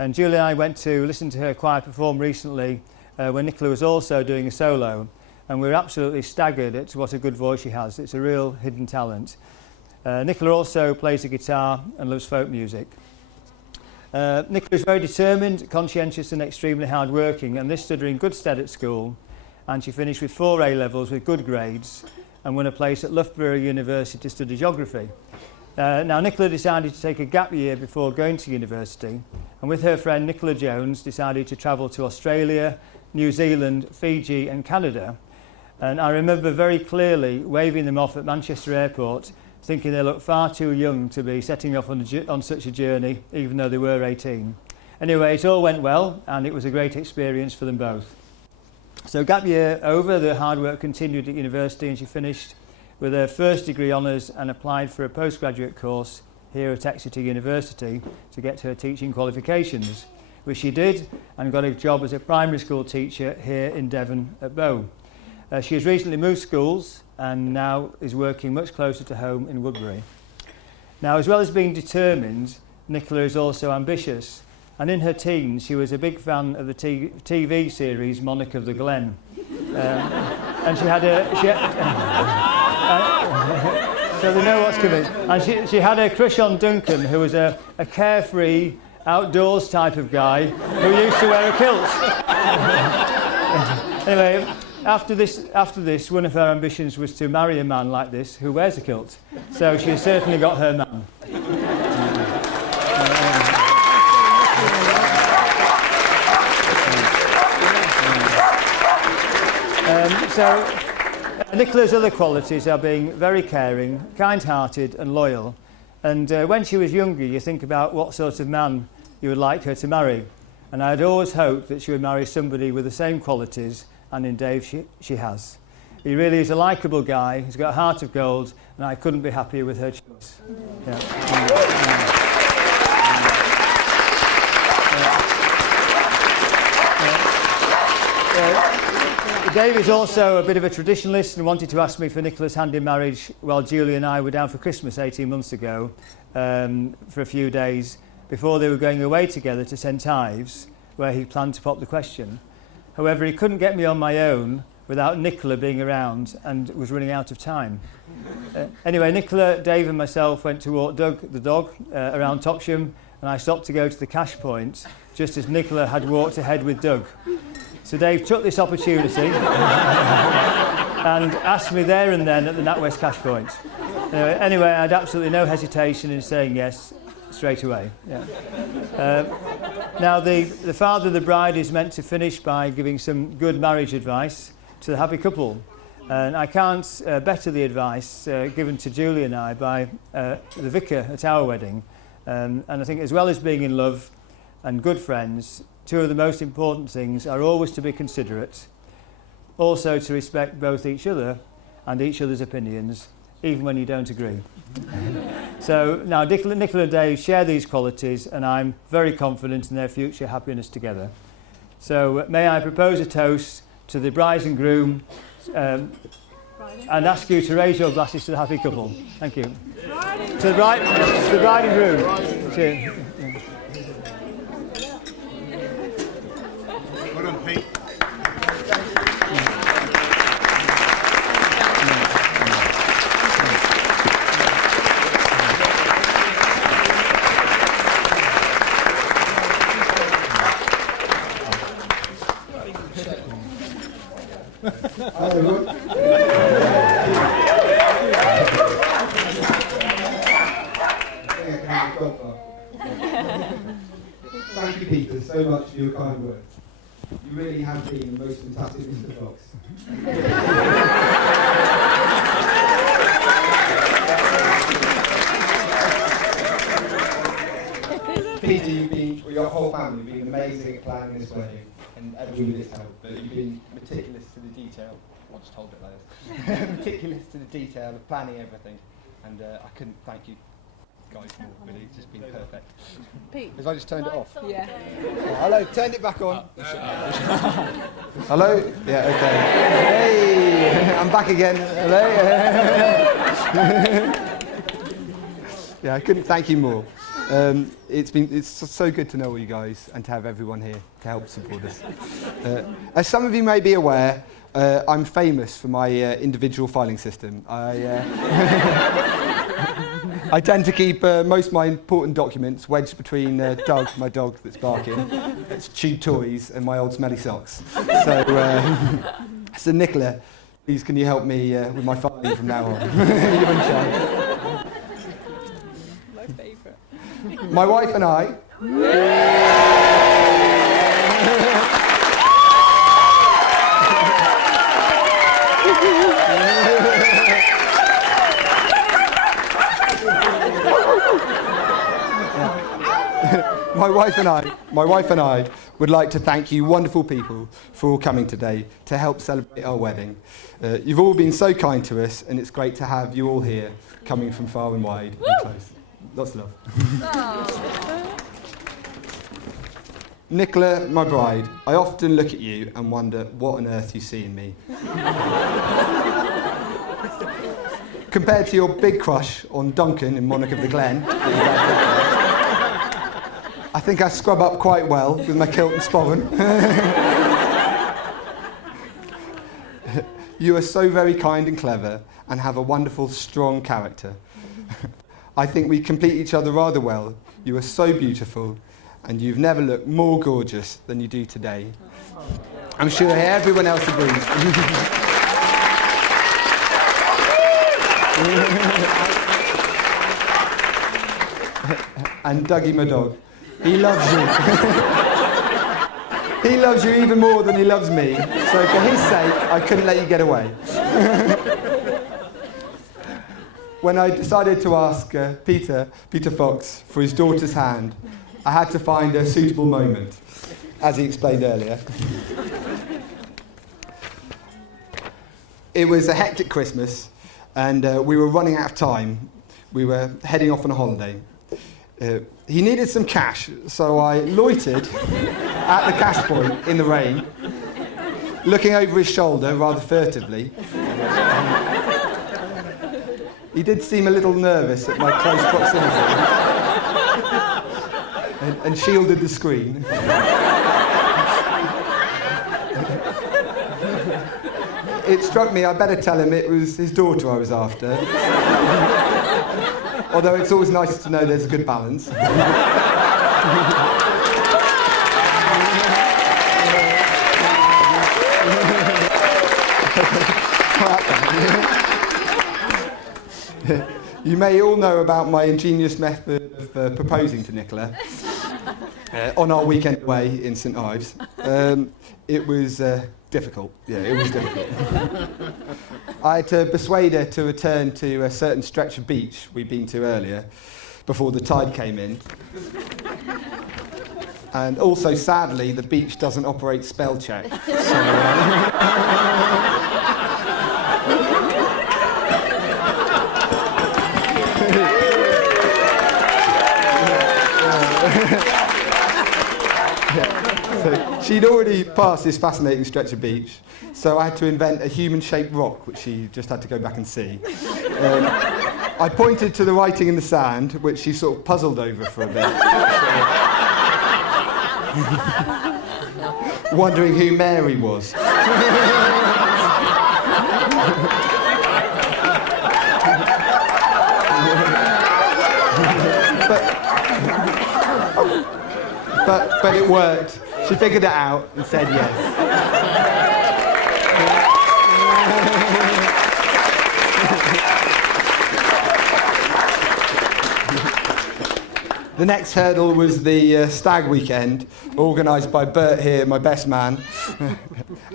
And Julie and I went to listen to her choir perform recently when Nicola was also doing a solo, and we were absolutely staggered at what a good voice she has. It's a real hidden talent. Nicola also plays the guitar and loves folk music. Nicola is very determined, conscientious and extremely hard-working, and this stood her in good stead at school, and she finished with 4 A-levels with good grades and won a place at Loughborough University to study geography. Now Nicola decided to take a gap year before going to university, and with her friend Nicola Jones decided to travel to Australia, New Zealand, Fiji and Canada. And I remember very clearly waving them off at Manchester Airport, thinking they looked far too young to be setting off on such a journey, even though they were 18. Anyway, it all went well, and it was a great experience for them both. So gap year over, the hard work continued at university, and she finished with her first degree honours and applied for a postgraduate course here at Exeter University to get her teaching qualifications, which she did, and got a job as a primary school teacher here in Devon at Bow. She has recently moved schools and now is working much closer to home in Woodbury. Now, as well as being determined, Nicola is also ambitious, and in her teens she was a big fan of the TV series Monarch of the Glen. And she had so they know what's coming. And she had a crush on Duncan, who was a carefree, outdoors type of guy who used to wear a kilt. Anyway, after this, one of her ambitions was to marry a man like this who wears a kilt. So she certainly got her man. Nicola's other qualities are being very caring, kind-hearted and loyal. And when she was younger, you think about what sort of man you would like her to marry. And I'd always hoped that she would marry somebody with the same qualities, and in Dave she has. He really is a likeable guy, he's got a heart of gold, and I couldn't be happier with her choice. Dave is also a bit of a traditionalist and wanted to ask me for Nicola's hand in marriage while Julie and I were down for Christmas 18 months ago for a few days before they were going away together to St Ives, where he planned to pop the question. However, he couldn't get me on my own without Nicola being around and was running out of time. Anyway, Nicola, Dave and myself went to walk Doug, the dog, around Topsham, and I stopped to go to the cash point just as Nicola had walked ahead with Doug. So Dave took this opportunity and asked me there and then at the NatWest cash point. Anyway, I had absolutely no hesitation in saying yes straight away. Now, the father of the bride is meant to finish by giving some good marriage advice to the happy couple. And I can't better the advice given to Julie and I by the vicar at our wedding. And I think as well as being in love and good friends, 2 of the most important things are always to be considerate, also to respect both each other and each other's opinions, even when you don't agree. So now Nicola and Dave share these qualities, and I'm very confident in their future happiness together. So may I propose a toast to the bride and groom and ask you to raise your glasses to the happy couple. Thank you. To the bride and groom. Cheers. Well done, Pete. Thank you, Peter, so much for your kind words. You really have been the most fantastic Mr. Fox. Peter, you've been, well, your whole family, you've been amazing at planning this wedding, and everyone with this help, but you've been meticulous to the detail. I just told it like this. Meticulous to the detail of planning everything, and I couldn't thank you guys more, really. It's just been perfect. Pete. Because I just turned it off. Yeah. Oh, hello, turned it back on. Hello? Yeah, okay. Hey, I'm back again. Hello? Yeah, I couldn't thank you more. It's so good to know all you guys and to have everyone here to help support us. As some of you may be aware, I'm famous for my individual filing system. I tend to keep most of my important documents wedged between Doug, my dog that's barking, its chewed toys, and my old smelly socks. So Nicola, please can you help me with my filing from now on? You're in charge. My favourite. My wife and I. My wife and I would like to thank you wonderful people for all coming today to help celebrate our wedding. You've all been so kind to us, and it's great to have you all here, coming from far and wide and close. Lots of love. Nicola, my bride, I often look at you and wonder what on earth you see in me. Compared to your big crush on Duncan in Monarch of the Glen, I think I scrub up quite well with my kilt and sporran. You are so very kind and clever and have a wonderful, strong character. I think we complete each other rather well. You are so beautiful and you've never looked more gorgeous than you do today. I'm sure everyone else agrees. And Dougie, my dog, he loves you. He loves you even more than he loves me. So for his sake, I couldn't let you get away. When I decided to ask Peter Fox for his daughter's hand, I had to find a suitable moment, as he explained earlier. It was a hectic Christmas, and we were running out of time. We were heading off on a holiday. He needed some cash, so I loitered at the cash point in the rain, looking over his shoulder rather furtively. He did seem a little nervous at my close proximity and shielded the screen. It struck me I better tell him it was his daughter I was after. Although it's always nice to know there's a good balance. You may all know about my ingenious method of proposing to Nicola on our weekend away in St Ives. It was difficult. Yeah, it was difficult. I had to persuade her to return to a certain stretch of beach we'd been to earlier, before the tide came in. And also, sadly, the beach doesn't operate spell check. So she'd already passed this fascinating stretch of beach, so I had to invent a human-shaped rock, which she just had to go back and see. I pointed to the writing in the sand, which she sort of puzzled over for a bit, wondering who Mary was. But it worked. She figured it out and said yes. The next hurdle was the stag weekend, organised by Bert here, my best man.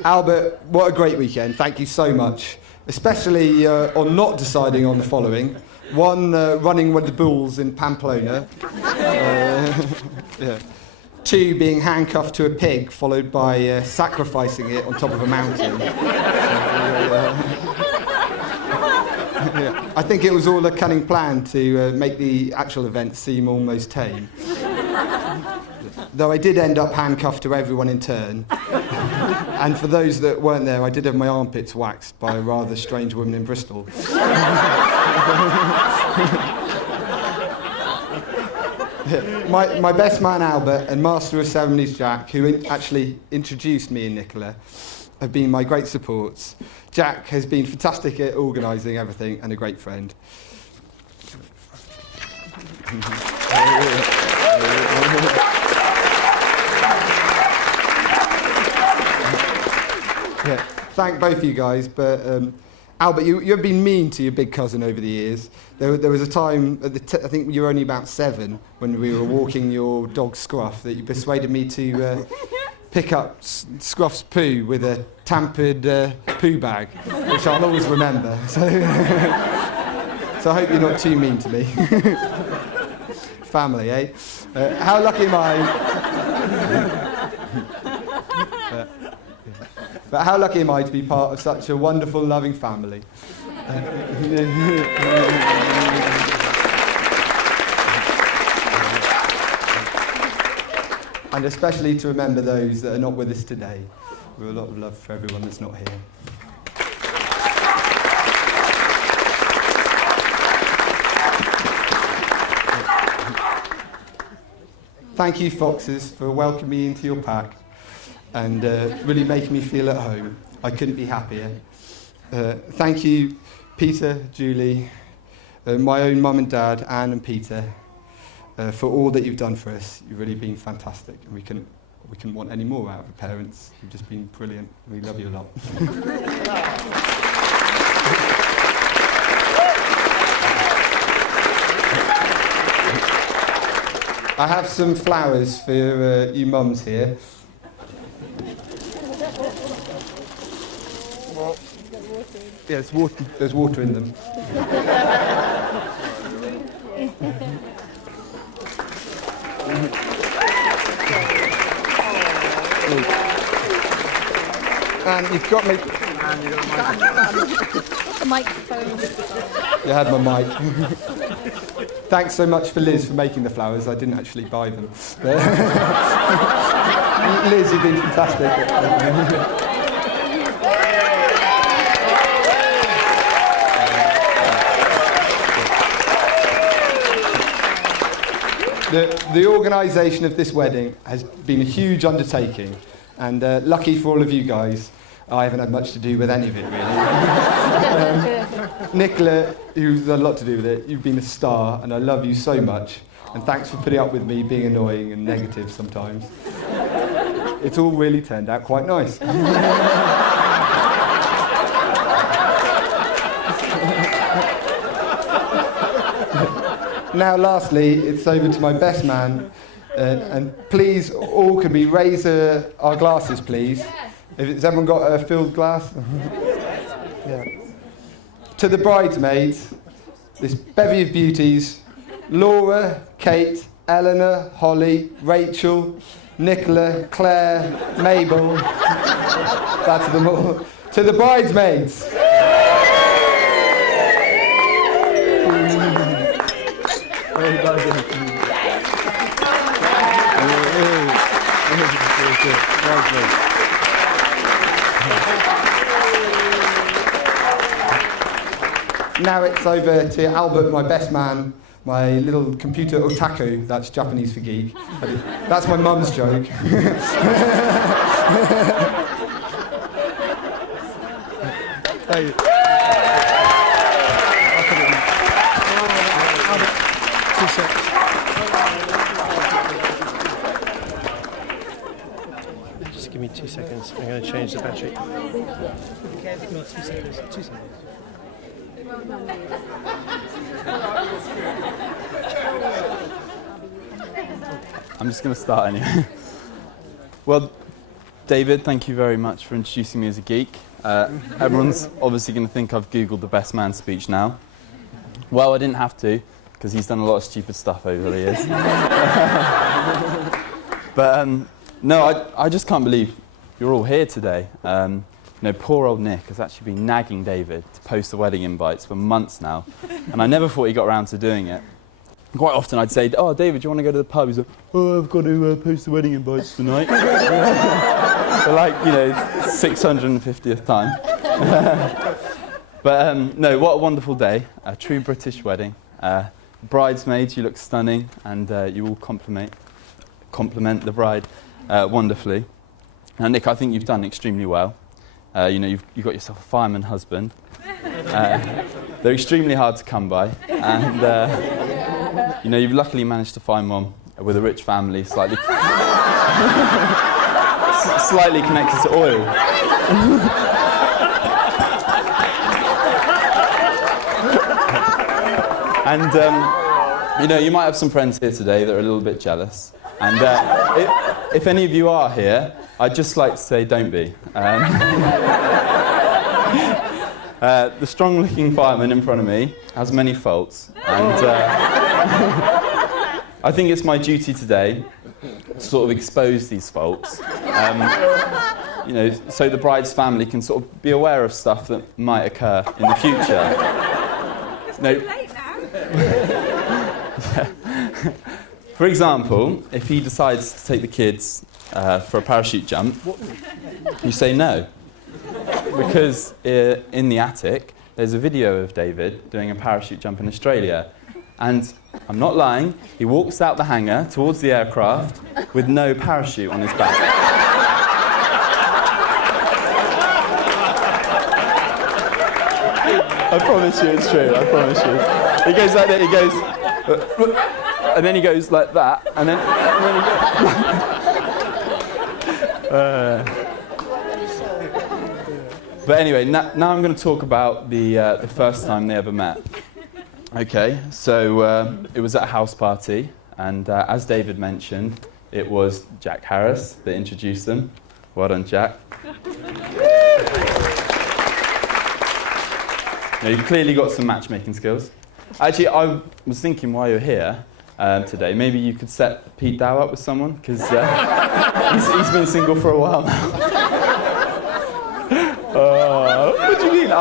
Albert, what a great weekend. Thank you so much. Especially on not deciding on the following. One, running with the bulls in Pamplona. Yeah. 2, being handcuffed to a pig, followed by sacrificing it on top of a mountain. Yeah. I think it was all a cunning plan to make the actual event seem almost tame. Though I did end up handcuffed to everyone in turn. And for those that weren't there, I did have my armpits waxed by a rather strange woman in Bristol. My best man Albert and Master of Ceremonies Jack, who actually introduced me and Nicola, have been my great supports. Jack has been fantastic at organising everything and a great friend. Yeah, thank both of you guys, but Albert, you have been mean to your big cousin over the years. There was a time, I think you were only about 7, when we were walking your dog Scruff, that you persuaded me to pick up Scruff's poo with a tampered poo bag, which I'll always remember. So, so I hope you're not too mean to me. Family, eh? How lucky am I? But how lucky am I to be part of such a wonderful, loving family? And especially to remember those that are not with us today. With a lot of love for everyone that's not here. Thank you, Foxes, for welcoming me into your pack and really making me feel at home. I couldn't be happier. Thank you, Peter, Julie, my own mum and dad, Anne and Peter, for all that you've done for us. You've really been fantastic, and we couldn't want any more out of the parents. You've just been brilliant. We love you a lot. I have some flowers for you mums here. Yeah, there's water in them. And you've got me. And you've got the microphone. You had my mic. Thanks so much for Liz for making the flowers. I didn't actually buy them. Liz, you've been fantastic. The organisation of this wedding has been a huge undertaking, and lucky for all of you guys, I haven't had much to do with any of it, really. Nicola, who's had a lot to do with it, you've been a star, and I love you so much, and thanks for putting up with me being annoying and negative sometimes. It's all really turned out quite nice. Now, lastly, it's over to my best man, and please, all can we raise our glasses, please? Has everyone got a filled glass? Yeah. To the bridesmaids, this bevy of beauties, Laura, Kate, Eleanor, Holly, Rachel, Nicola, Claire, Mabel, that's them all. To the bridesmaids. Now it's over to Albert, my best man, my little computer otaku, that's Japanese for geek. That's my mum's joke. Hey. Just give me 2 seconds. I'm going to change the battery. Okay, no, 2 seconds. 2 seconds. I'm just going to start anyway. Well, David, thank you very much for introducing me as a geek. Everyone's obviously going to think I've Googled the best man speech now. Well, I didn't have to, because he's done a lot of stupid stuff over the years. But no, I just can't believe you're all here today. Poor old Nick has actually been nagging David to post the wedding invites for months now, and I never thought he got around to doing it. Quite often I'd say, "Oh, David, do you want to go to the pub?" He's like, "Oh, I've got to post the wedding invites tonight." For 650th time. But no, what a wonderful day, a true British wedding. bridesmaids, you look stunning, and you all compliment the bride wonderfully. Now, Nick, I think you've done extremely well. You've got yourself a fireman husband. They're extremely hard to come by, and you've luckily managed to find one with a rich family, slightly connected to oil. And you might have some friends here today that are a little bit jealous. And if any of you are here, I'd just like to say, don't be. The strong-looking fireman in front of me has many faults, and I think it's my duty today to sort of expose these faults, so the bride's family can sort of be aware of stuff that might occur in the future. For example, if he decides to take the kids for a parachute jump, you say no. Because in the attic, there's a video of David doing a parachute jump in Australia. And I'm not lying, he walks out the hangar towards the aircraft with no parachute on his back. I promise you it's true, I promise you. He goes like that, he goes, and then he goes like that, and then he goes. But anyway, now I'm going to talk about the first time they ever met. Okay, so it was at a house party, and as David mentioned, it was Jack Harris that introduced them. Well done, Jack. Now, you've clearly got some matchmaking skills. Actually, I was thinking while you're here today, maybe you could set Pete Dow up with someone, because he's been single for a while now. What do you mean?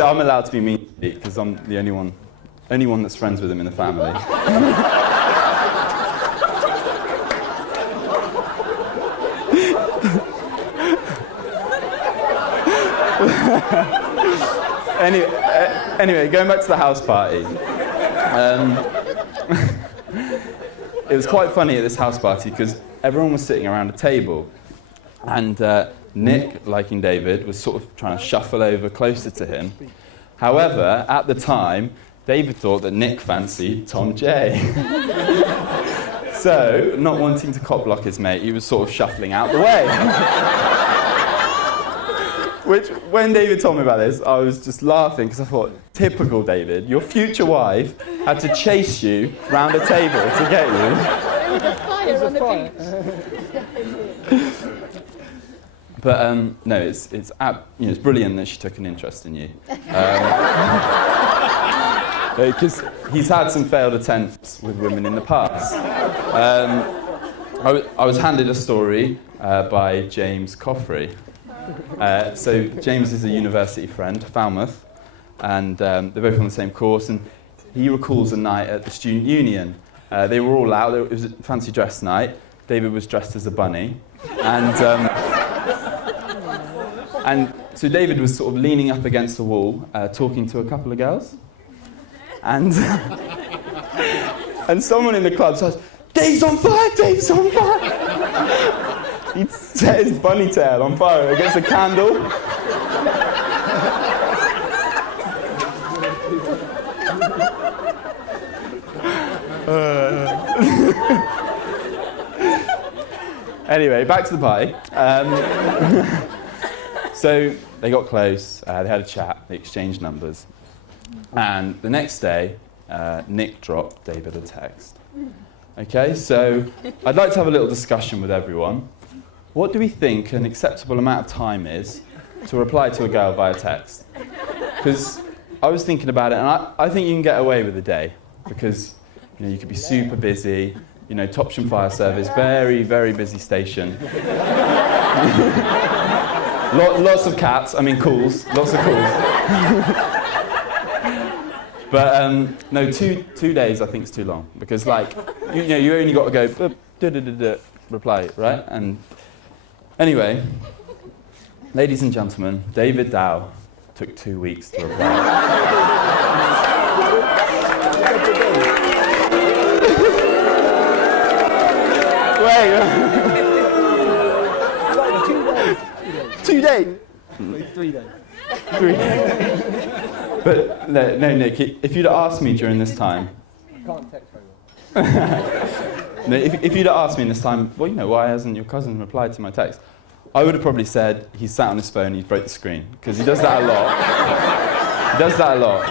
I'm allowed to be mean to Pete because I'm the only one that's friends with him in the family. Anyway, going back to the house party. It was quite funny at this house party because everyone was sitting around a table. And Nick, liking David, was sort of trying to shuffle over closer to him. However, at the time, David thought that Nick fancied Tom J. So, not wanting to cop block his mate, he was sort of shuffling out the way. Which, when David told me about this, I was just laughing because I thought, typical David, your future wife had to chase you round a table to get you. Fire on the beach. But no, it's brilliant that she took an interest in you. Because he's had some failed attempts with women in the past. I was handed a story by James Coffrey. So James is a university friend, Falmouth, and they're both on the same course. And he recalls a night at the student union. They were all out. It was a fancy dress night. David was dressed as a bunny, and so David was sort of leaning up against the wall, talking to a couple of girls. And someone in the club says, "Dave's on fire! Dave's on fire!" He'd set his bunny tail on fire against a candle. Anyway, back to the pie. So they got close, they had a chat, they exchanged numbers. And the next day, Nick dropped David a text. Okay, so I'd like to have a little discussion with everyone. What do we think an acceptable amount of time is to reply to a girl via text? Because I was thinking about it, and I think you can get away with a day, because you could be super busy, Topsham Fire Service, very, very busy station. Lots of cats, calls, lots of calls. But no, two days I think is too long, because you only got to go reply, right? And anyway, ladies and gentlemen, David Dow took 2 weeks to reply. wait. 2 days. 3 days. 3 days. But no, Nick, if you'd have asked me during this time, I can't text very well. no, if you'd have asked me in this time, well, why hasn't your cousin replied to my text? I would have probably said he's sat on his phone, he broke the screen, because he does that a lot. He does that a lot.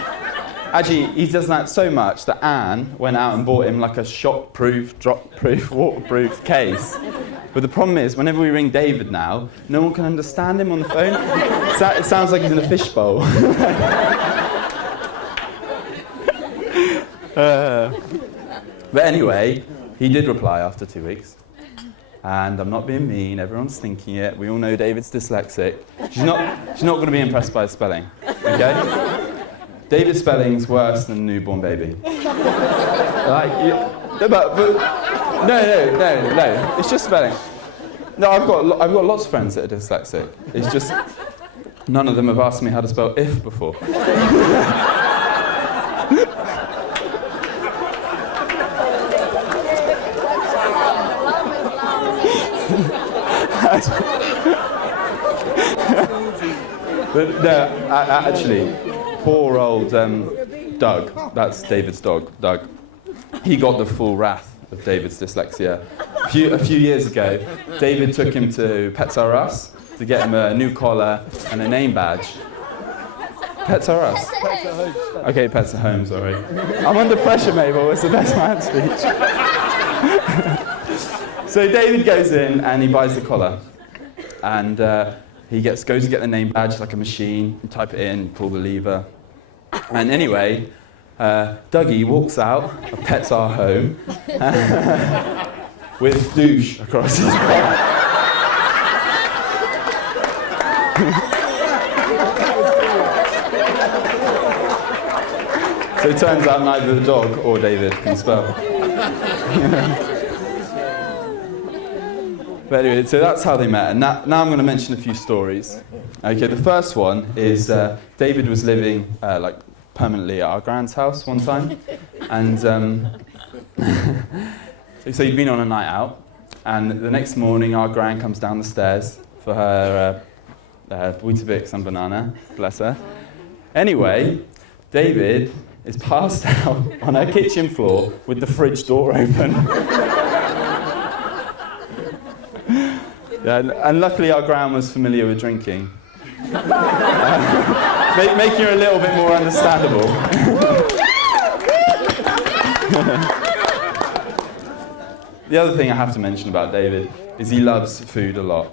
Actually, he does that so much that Anne went out and bought him like a shock-proof, drop-proof, waterproof case. But the problem is, whenever we ring David now, no one can understand him on the phone. It sounds like he's in a fishbowl. But anyway, he did reply after 2 weeks. And I'm not being mean, everyone's thinking it. We all know David's dyslexic. She's not going to be impressed by his spelling, okay? David's spelling's worse than a newborn baby. No, it's just spelling. No, I've got lots of friends that are dyslexic. It's just none of them have asked me how to spell if before. But no, actually, poor old Doug, that's David's dog, Doug, he got the full wrath of David's dyslexia. A few years ago, David took him to Pets R Us to get him a new collar and a name badge. Pets R Us? Okay, Pets at Home, sorry. I'm under pressure, Mabel, it's the best man speech. So David goes in and he buys the collar. And he goes to get the name badge like a machine, you type it in, pull the lever. And anyway, Dougie walks out of Pets Are Home with douche across his back. So it turns out neither the dog or David can spell. But anyway, so that's how they met. And now I'm going to mention a few stories. Okay, the first one is David was living permanently at our grand's house one time. And so he'd been on a night out. And the next morning, our gran comes down the stairs for her Weetabix and banana, bless her. Anyway, David is passed out on her kitchen floor with the fridge door open. Yeah, and luckily our gran was familiar with drinking, making her a little bit more understandable. The other thing I have to mention about David is he loves food a lot.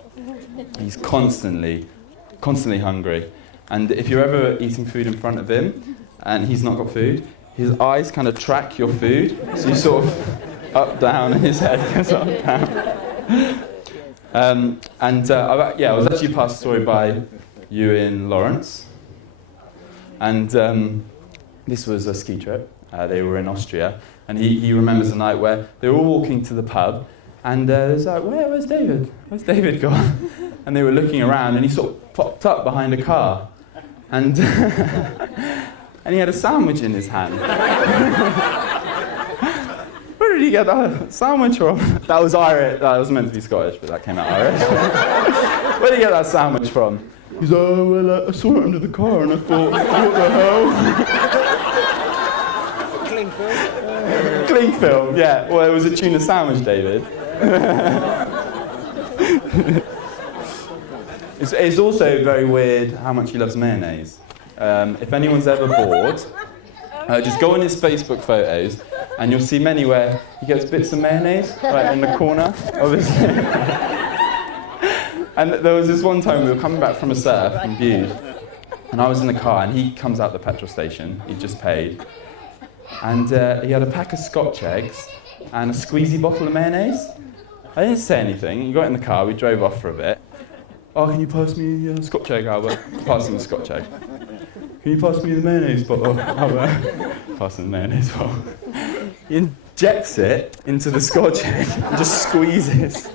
He's constantly hungry. And if you're ever eating food in front of him and he's not got food, his eyes kind of track your food. So you sort of up, down, and his head goes up, down. I was actually passed a story by Ewan Lawrence. And this was a ski trip. They were in Austria. And he remembers a night where they were all walking to the pub. And they was like, where's David? Where's David gone? And they were looking around and he sort of popped up behind a car. And and he had a sandwich in his hand. Where did he get that sandwich from? That was Irish. That was meant to be Scottish, but that came out Irish. Where did he get that sandwich from? He's like, oh, well, I saw it under the car and I thought, what the hell? Cling film. Cling film, yeah. Well, it was a tuna sandwich, David. It's also very weird how much he loves mayonnaise. If anyone's ever bored, just go on his Facebook photos and you'll see many where he gets bits of mayonnaise right in the corner, obviously. And there was this one time we were coming back from a surf from Bude, and I was in the car and he comes out the petrol station, he'd just paid, and he had a pack of Scotch eggs and a squeezy bottle of mayonnaise. I didn't say anything, he got in the car, we drove off for a bit. Oh, can you pass me a Scotch egg, Albert? Pass him the Scotch egg. Can you pass me the mayonnaise bottle, Albert? Pass him the mayonnaise bottle. He injects it into the Scotch egg and just squeezes.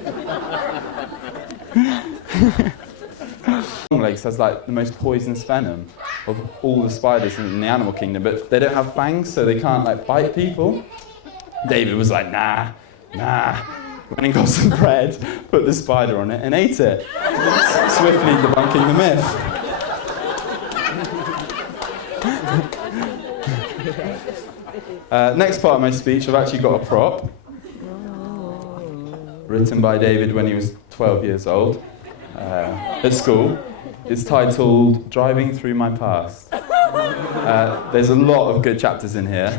Longlegs has like the most poisonous venom of all the spiders in the animal kingdom, but they don't have fangs, so they can't like bite people. David was like, nah, went and got some bread, put the spider on it, and ate it, swiftly debunking the myth. Next part of my speech, I've actually got a prop, written by David when he was 12 years old, at school. It's titled Driving Through My Past. There's a lot of good chapters in here.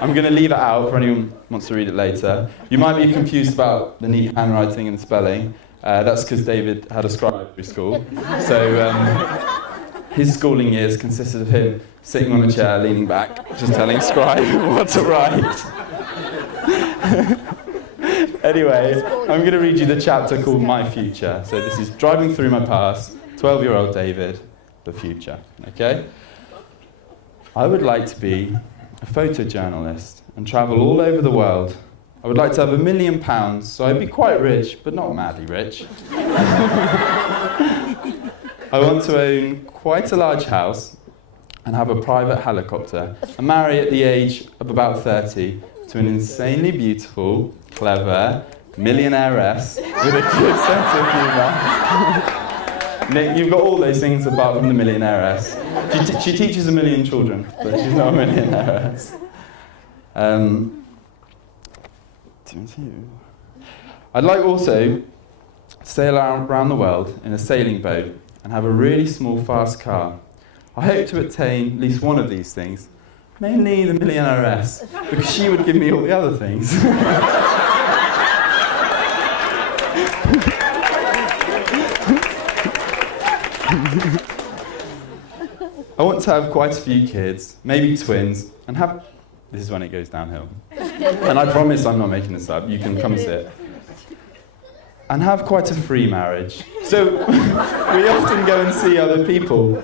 I'm going to leave it out for anyone who wants to read it later. You might be confused about the neat handwriting and spelling. That's because David had a scribe through school. So his schooling years consisted of him sitting on a chair, leaning back, just telling scribe what to write. Anyway, I'm going to read you the chapter called My Future. So this is Driving Through My Past, 12-year-old David, the future. Okay? I would like to be a photojournalist and travel all over the world. I would like to have £1 million, so I'd be quite rich, but not madly rich. I want to own quite a large house and have a private helicopter and marry at the age of about 30 to an insanely beautiful, clever, millionairess with a good sense of humour. Nick, you've got all those things apart from the millionairess. She teaches 1 million children, but she's not a millionairess. I'd like also to sail around the world in a sailing boat and have a really small, fast car. I hope to attain at least one of these things, mainly the millionairess, because she would give me all the other things. I want to have quite a few kids, maybe twins, and have... This is when it goes downhill. And I promise I'm not making this up, you can come sit. And have quite a free marriage. So we often go and see other people,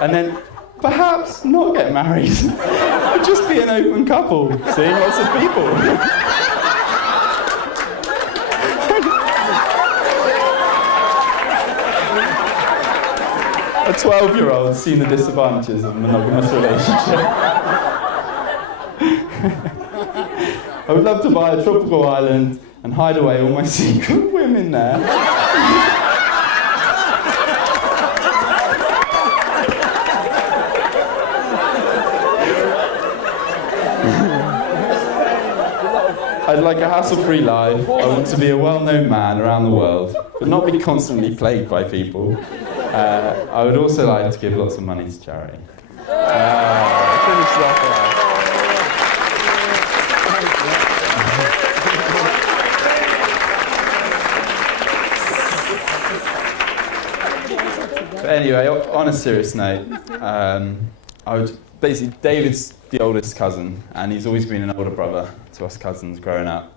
and then perhaps not get married. Or just be an open couple, seeing lots of people. A 12-year-old seen the disadvantages of a monogamous relationship. I would love to buy a tropical island and hide away all my secret women there. I'd like a hassle-free life. I want to be a well-known man around the world, but not be constantly plagued by people. I would also like to give lots of money to charity. Finish that off. But anyway, on a serious note, David's the oldest cousin, and he's always been an older brother to us cousins growing up.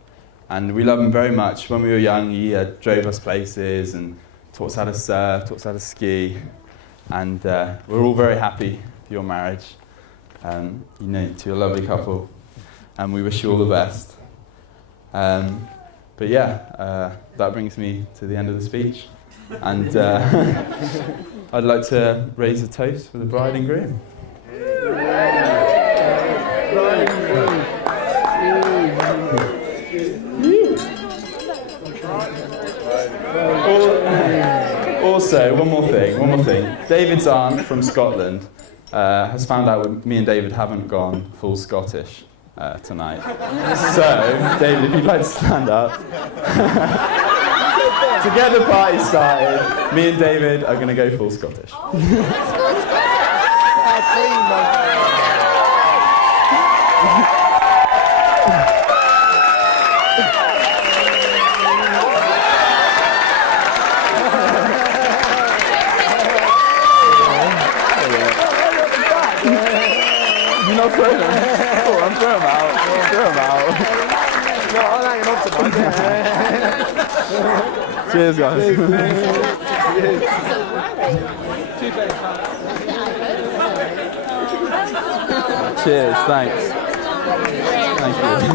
And we love him very much. When we were young, he drove us places and taught us how to surf, taught us how to ski, and we're all very happy for your marriage, to a lovely couple, and we wish you all the best. But yeah, that brings me to the end of the speech, and I'd like to raise a toast for the bride and groom. Also, one more thing. David's aunt from Scotland has found out me and David haven't gone full Scottish tonight. So, David, if you'd like to stand up. To get the party started, me and David are going to go full Scottish. You're not throwing them. Oh, I'm throwing them out. Throw them out. No, I'm hanging on to mine. Cheers, guys. Cheers, thanks. Thank you.